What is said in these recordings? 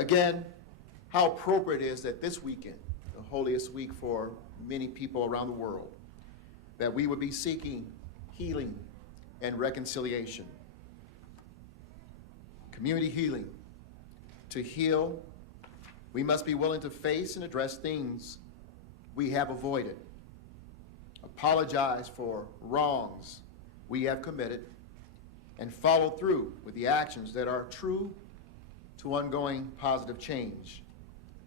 Again, how appropriate it is that this weekend, the holiest week for many people around the world, that we would be seeking healing and reconciliation. Community healing. To heal, we must be willing to face and address things we have avoided, apologize for wrongs we have committed, and follow through with the actions that are true to ongoing positive change.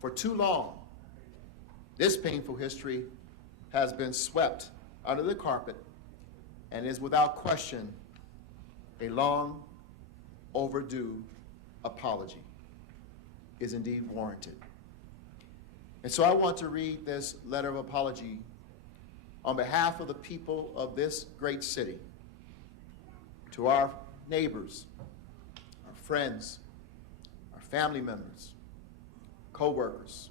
For too long, this painful history has been swept under the carpet and is without question a long overdue apology is indeed warranted. And so I want to read this letter of apology on behalf of the people of this great city to our neighbors, our friends, our family members, co-workers.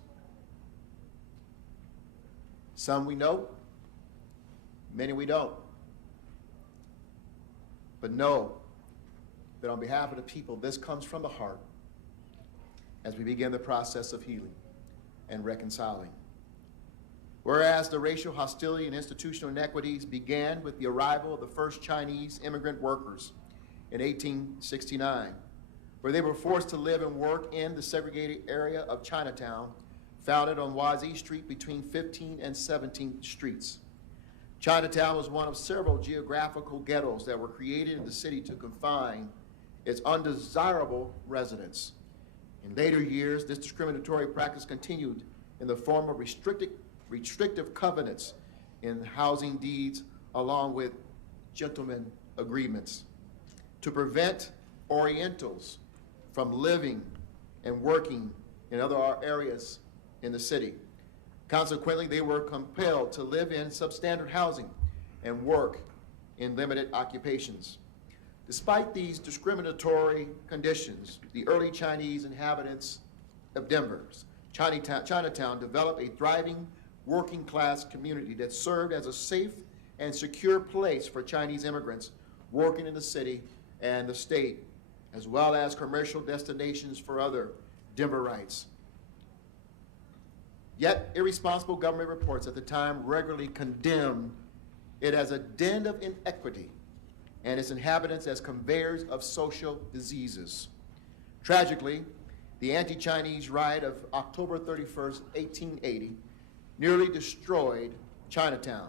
Some we know, many we don't. But know that on behalf of the people, this comes from the heart as we begin the process of healing and reconciling. Whereas the racial hostility and institutional inequities began with the arrival of the first Chinese immigrant workers in 1869, where they were forced to live and work in the segregated area of Chinatown, founded on Wazee Street between 15th and 17th Streets. Chinatown was one of several geographical ghettos that were created in the city to confine its undesirable residents. In later years, this discriminatory practice continued in the form of restrictive covenants in housing deeds along with gentlemen agreements to prevent Orientals from living and working in other areas in the city. Consequently, they were compelled to live in substandard housing and work in limited occupations. Despite these discriminatory conditions, the early Chinese inhabitants of Denver's Chinatown developed a thriving working-class community that served as a safe and secure place for Chinese immigrants working in the city and the state, as well as commercial destinations for other Denverites. Yet, irresponsible government reports at the time regularly condemned it as a den of inequity and its inhabitants as conveyors of social diseases. Tragically, the anti-Chinese riot of October 31st, 1880, nearly destroyed Chinatown,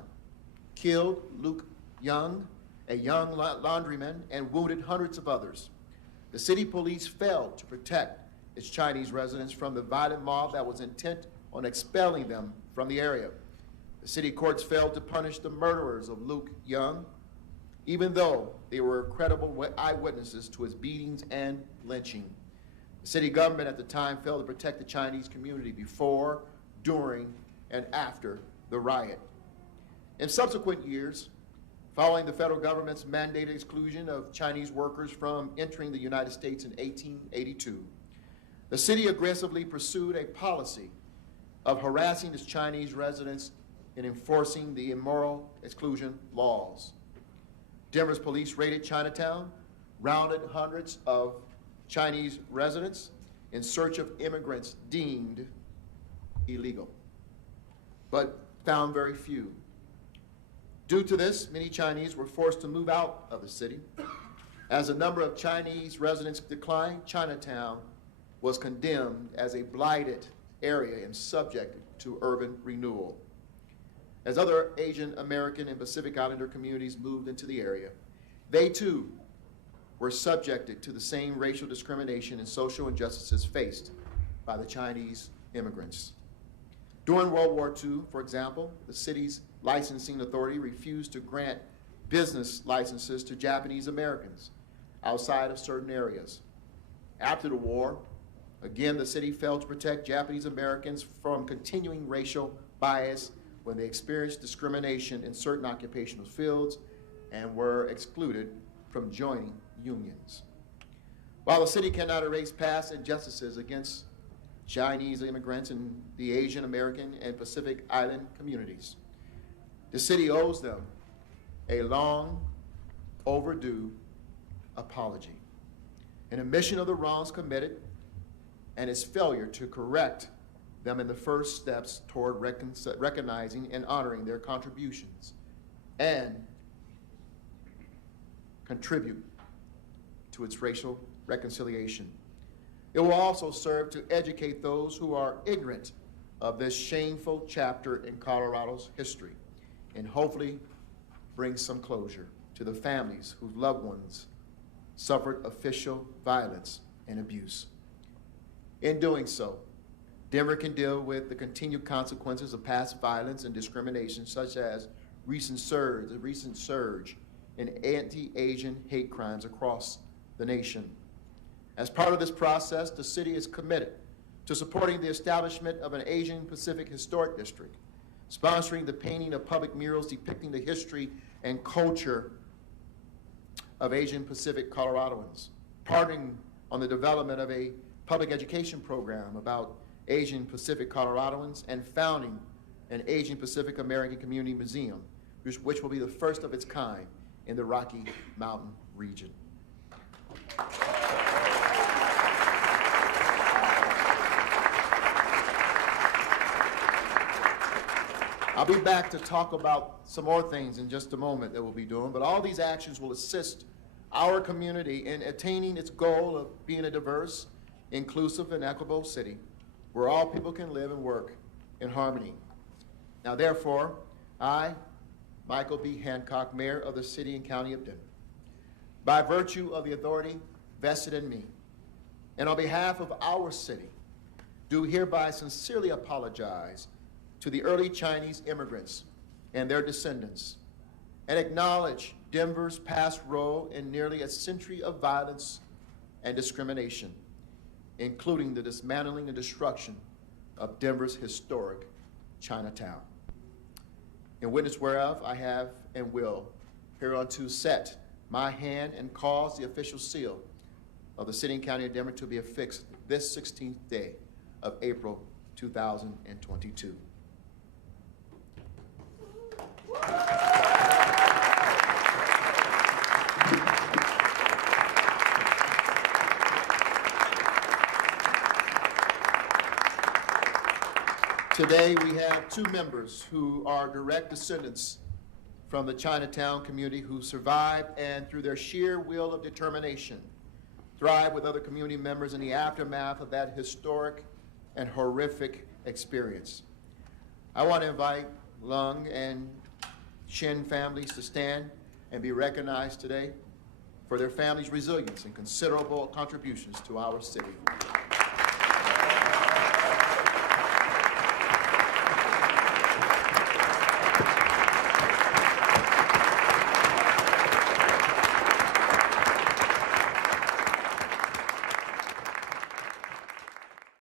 killed Luke Young, a young laundryman, and wounded hundreds of others. The city police failed to protect its Chinese residents from the violent mob that was intent on expelling them from the area. The city courts failed to punish the murderers of Luke Young, even though they were credible eyewitnesses to his beatings and lynching. The city government at the time failed to protect the Chinese community before, during, and after the riot. In subsequent years, following the federal government's mandated exclusion of Chinese workers from entering the United States in 1882, the city aggressively pursued a policy of harassing its Chinese residents and enforcing the immoral exclusion laws. Denver's police raided Chinatown, rounded hundreds of Chinese residents in search of immigrants deemed illegal, but found very few. Due to this, many Chinese were forced to move out of the city. As the number of Chinese residents declined, Chinatown was condemned as a blighted area and subject to urban renewal. As other Asian American and Pacific Islander communities moved into the area, they too were subjected to the same racial discrimination and social injustices faced by the Chinese immigrants. During World War II, for example, the city's licensing authority refused to grant business licenses to Japanese Americans outside of certain areas. After the war, again, the city failed to protect Japanese Americans from continuing racial bias when they experienced discrimination in certain occupational fields and were excluded from joining unions. While the city cannot erase past injustices against Chinese immigrants in the Asian American and Pacific Island communities, the city owes them a long overdue apology. An admission of the wrongs committed and its failure to correct them in the first steps toward recognizing and honoring their contributions and contribute to its racial reconciliation. It will also serve to educate those who are ignorant of this shameful chapter in Colorado's history and hopefully bring some closure to the families whose loved ones suffered official violence and abuse. In doing so, Denver can deal with the continued consequences of past violence and discrimination, such as the recent surge in anti-Asian hate crimes across the nation. As part of this process, the city is committed to supporting the establishment of an Asian Pacific Historic District, sponsoring the painting of public murals depicting the history and culture of Asian Pacific Coloradoans, partnering on the development of a public education program about Asian Pacific Coloradoans, and founding an Asian Pacific American Community Museum, which will be the first of its kind in the Rocky Mountain region. I'll be back to talk about some more things in just a moment that we'll be doing, but all these actions will assist our community in attaining its goal of being a diverse, inclusive, and equitable city where all people can live and work in harmony. Now, therefore, I, Michael B. Hancock, Mayor of the City and County of Denver, by virtue of the authority vested in me, and on behalf of our city, do hereby sincerely apologize to the early Chinese immigrants and their descendants, and acknowledge Denver's past role in nearly a century of violence and discrimination, including the dismantling and destruction of Denver's historic Chinatown. In witness whereof, I have and will hereunto set my hand and cause the official seal of the City and County of Denver to be affixed this 16th day of April 2022. Today, we have two members who are direct descendants from the Chinatown community who survived and, through their sheer will of determination, thrived with other community members in the aftermath of that historic and horrific experience. I want to invite Lung and Shin families to stand and be recognized today for their families' resilience and considerable contributions to our city.